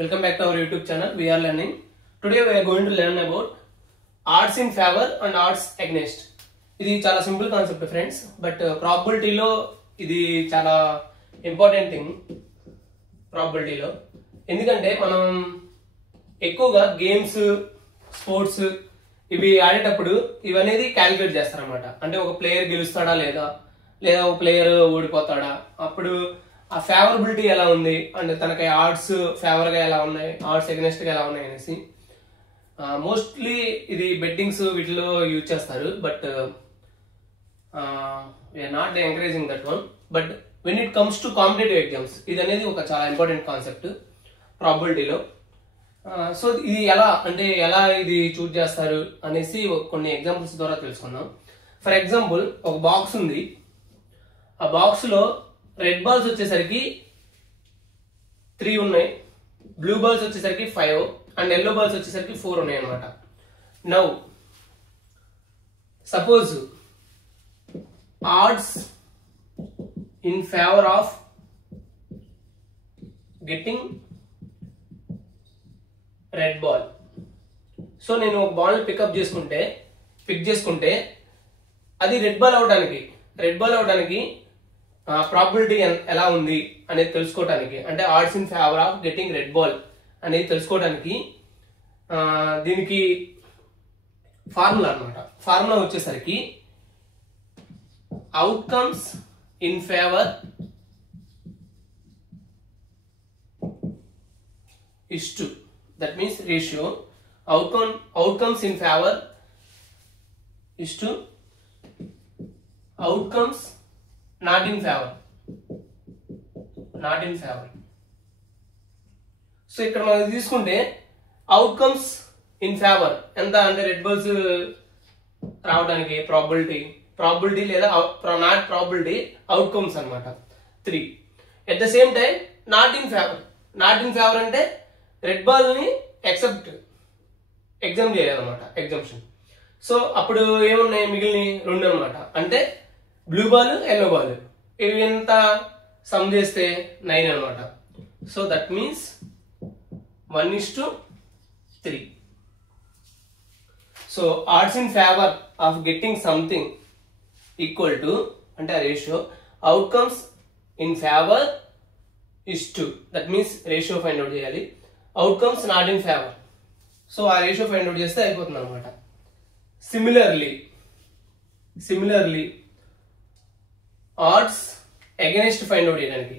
Welcome back to our YouTube channel. We are learning. Today we are going to learn about odds in favor and odds against. ఇది చాలా simple concept friends, but ప్రాబబిలిటీలో ఇది చాలా important thing. ప్రాబబిలిటీలో ఎందుకంటే మనం ఎక్కువగా games, sports ఇవి ఆడేటప్పుడు ఇవనేది calculate చేస్తారన్నమాట. అంటే ఒక ప్లేయర్ గెలుస్తాడా లేదా ఒక ప్లేయర్ ఓడిపోతాడా, అప్పుడు ఆ ఫేవరబిలిటీ ఎలా ఉంది అండ్ తనకి ఆడ్స్ ఫేవర్ గా ఎలా ఉన్నాయి, ఆడ్స్ ఎగ్నెస్ట్ గా ఎలా ఉన్నాయి అనేసి మోస్ట్లీ ఇది బెట్టింగ్స్ వీటిలో యూజ్ చేస్తారు. But we are not encouraging that one. But when it comes to competitive exams ఇది అనేది ఒక చాలా ఇంపార్టెంట్ కాన్సెప్ట్ ప్రాబబిలిటీలో. సో ఇది ఎలా ఇది చూజ్ చేస్తారు అనేసి కొన్ని ఎగ్జాంపుల్స్ ద్వారా తెలుసుకుందాం. ఫర్ ఎగ్జాంపుల్, ఒక బాక్స్ ఉంది. ఆ బాక్స్ లో రెడ్ బాల్స్ వచ్చేసరికి 3 ఉన్నాయి, బ్లూ బాల్స్ వచ్చేసరికి 5 అండ్ ఎల్లో బాల్స్ వచ్చేసరికి 4 ఉన్నాయి అనమాట. Now suppose odds in favor of getting red ball. So నేను ఒక బాల్ పిక్ చేసుకుంటే అది రెడ్ బాల్ అవడానికి ప్రాబబిలిటీ ఎలా ఉంది అనేది తెలుసుకోవడానికి, అంటే odds in favour of getting red ball అనేది తెలుసుకోవడానికి దీనికి ఫార్ములా అన్నమాట. ఫార్ములా వచ్చేసరికి outcomes in favour is to, that means ratio outcomes in favor is to outcomes not in favor. So ఇక్కడ మనం తీసుకుంటే అవుట్కమ్స్ ఇన్ ఫేవర్ ఎంత అంటే రెడ్ బాల్స్ రావడానికి ప్రాబబిలిటీ లేదా నాట్ ప్రాబబిలిటీ అవుట్కమ్స్ అన్నమాట 3. At the same time not in favour అంటే red ball ని ఎగ్జామ్ చేయాలన్నమాట, ఎగ్జామ్షన్. సో అప్పుడు ఏమున్నాయి, మిగిలిన 2 అనమాట. అంటే బ్లూ బాల్, ఎల్లో బాల్, ఇవి ఎంత సమ్ చేస్తే 9 అనమాట. So that means 1:3. So odds in favour of getting something equal to, అంటే ఆ ratio outcomes in favour is to, that means ratio find out చేయాలి. Outcomes not in favour, so ఆ ratio find out చేస్తే అయిపోతుంది అనమాట. Similarly odds against find out చేయడానికి,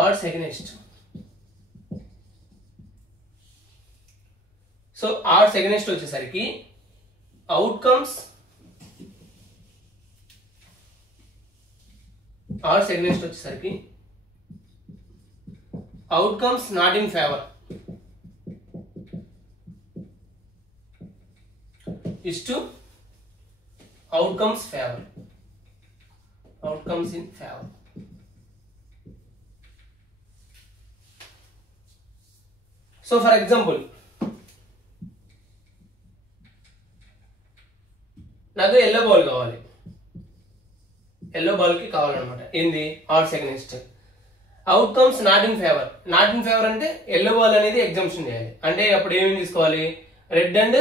odds against. So odds against వచ్చేసరికి outcomes outcomes not in favor is to outcomes in favor. So for example, నాకు yellow ball కావాలి, yellow ball కి కావాలన్నమాట. ఏంది, odds against. Outcomes not in favour అంటే yellow ball అనేది exemption చేయాలి. అంటే అప్పుడు ఏమేమి తీసుకోవాలి, రెడ్ అండ్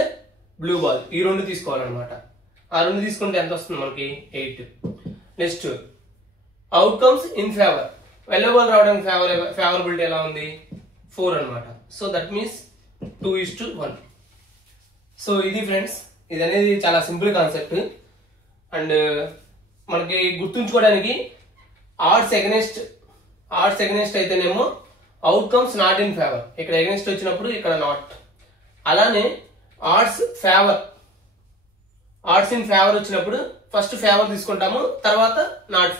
బ్లూ బాల్ ఈ 2 తీసుకోవాలన్నమాట. ఆ 2 తీసుకుంటే ఎంత వస్తుంది మనకి, 8. Next outcomes in favour, yellow ball రావడానికి ఫేవరబిలిటీ ఎలా ఉంది, 4 అనమాట. So that means 2:1. సో ఇది ఫ్రెండ్స్, ఇది అనేది చాలా సింపుల్ కాన్సెప్ట్. అండ్ మనకి గుర్తుంచుకోవడానికి ఆడ్స్ ఎగనెస్ట్ అయితేనేమో అవుట్కమ్స్ నాట్ ఇన్ ఫేవర్, ఇక్కడ ఎగనెస్ట్ వచ్చినప్పుడు ఇక్కడ నాట్. అలానే ఆడ్స్ ఇన్ ఫేవర్ వచ్చినప్పుడు ఫస్ట్ ఫేవర్ తీసుకుంటాము, తర్వాత నాట్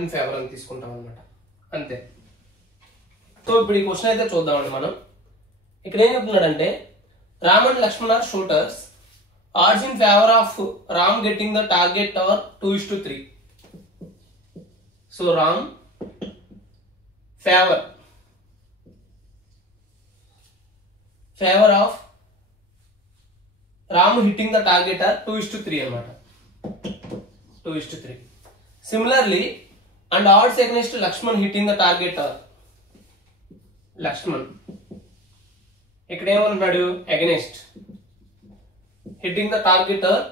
ఇన్ ఫేవర్ అని తీసుకుంటాం అనమాట. అంతే. సో ఇప్పుడు ఈ క్వశ్చన్ అయితే చూద్దామండి మనం. ఇక్కడ ఏం చెప్తున్నాడంటే, Ram and Lakshman are shooters, odds in favour of Ram getting the target tower 2:3. So Ram favour of Ram hitting the target are 2:3 అనమాట. 2:3. Similarly and odds against Lakshman hitting the target are Lakshman ఇక్కడ ఏమంటున్నాడు against hitting the target are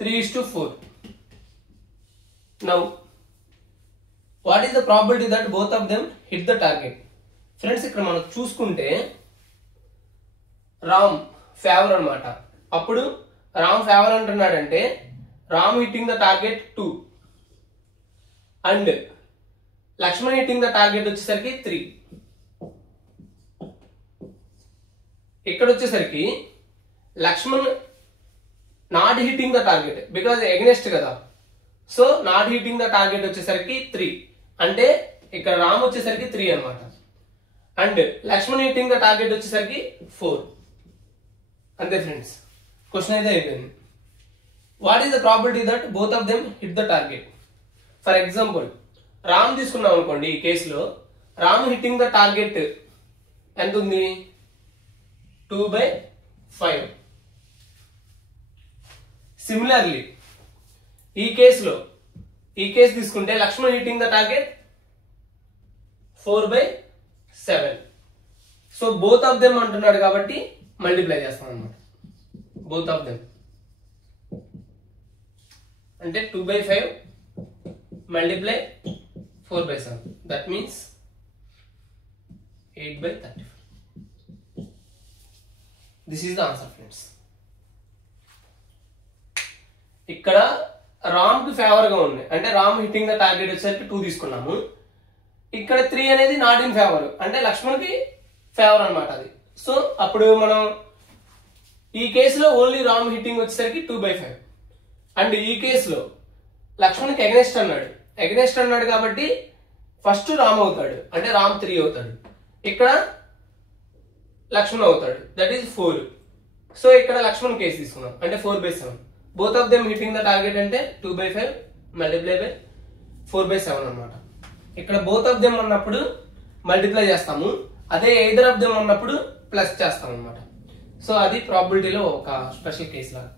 3:4. Now what is the probability that both of them hit the target? Friends ఇక్కడ మనం చూసుకుంటే Ram favour అన్నమాట. అప్పుడు Ram favour అంటున్నాడంటే Ram hitting the target 2 and Lakshman hitting the target వచ్చేసరికి 3. ఇక్కడ వచ్చేసరికి Lakshman not hitting the target because against కదా, so not hitting the target వచ్చేసరికి 3 అంటే ఇక్కడ రామ్ వచ్చేసరికి 3 అన్నమాట. And Lakshman hitting the target వచ్చేసరికి 4. అంతే ఫ్రెండ్స్, క్వశ్చన్ అయితే అయిపోయింది. What is the probability that both of them hit the target? For example Ram తీసుకున్నాం అనుకోండి, ఈ కేసులో రామ్ హిట్టింగ్ ద టార్గెట్ ఎంత ఉంది? 2/5. సిమిలర్లీ ఈ కేసు తీసుకుంటే Lakshman hitting the target 4/7. So both of them అంటున్నాడు కాబట్టి మల్టిప్లై చేస్తాం అనమాట. బోత్ ఆఫ్ దెమ్ అంటే 2/5 multiply 4/7, that means 8/35. This is the answer friends. ఇక్కడ రామ్ కి ఫేవర్ గా ఉంది అంటే రామ్ హిట్టింగ్ ద టార్గెట్ వచ్చేసరికి 2 తీసుకున్నాము. ఇక్కడ 3 అనేది నాట్ ఇన్ ఫేవర్ అంటే లక్ష్మణ్ కి ఫేవర్ అనమాట అది. సో అప్పుడు మనం ఈ కేసులో ఓన్లీ రామ్ హిట్టింగ్ వచ్చేసరికి 2/5 అండ్ ఈ కేసులో లక్ష్మణ్ కి అగైనెస్ట్ అన్నాడు కాబట్టి ఫస్ట్ రామ్ అవుతాడు అంటే రామ్ 3 అవుతాడు, ఇక్కడ లక్ష్మణ్ అవుతాడు, దట్ ఈస్ 4. సో ఇక్కడ లక్ష్మణ్ కేసు తీసుకున్నాం అంటే 4/7. Both of them hitting the target అంటే 2/5 మల్టిప్లై బై 4/7 అనమాట. ఇక్కడ బోత్ ఆఫ్ దెమ్ ఉన్నప్పుడు మల్టిప్లై చేస్తాము, అదే ఎయిదర్ ఆఫ్ దెమ్ ఉన్నప్పుడు ప్లస్ చేస్తాం అనమాట. సో అది ప్రాబిలిటీలో ఒక స్పెషల్ కేసు లాగా.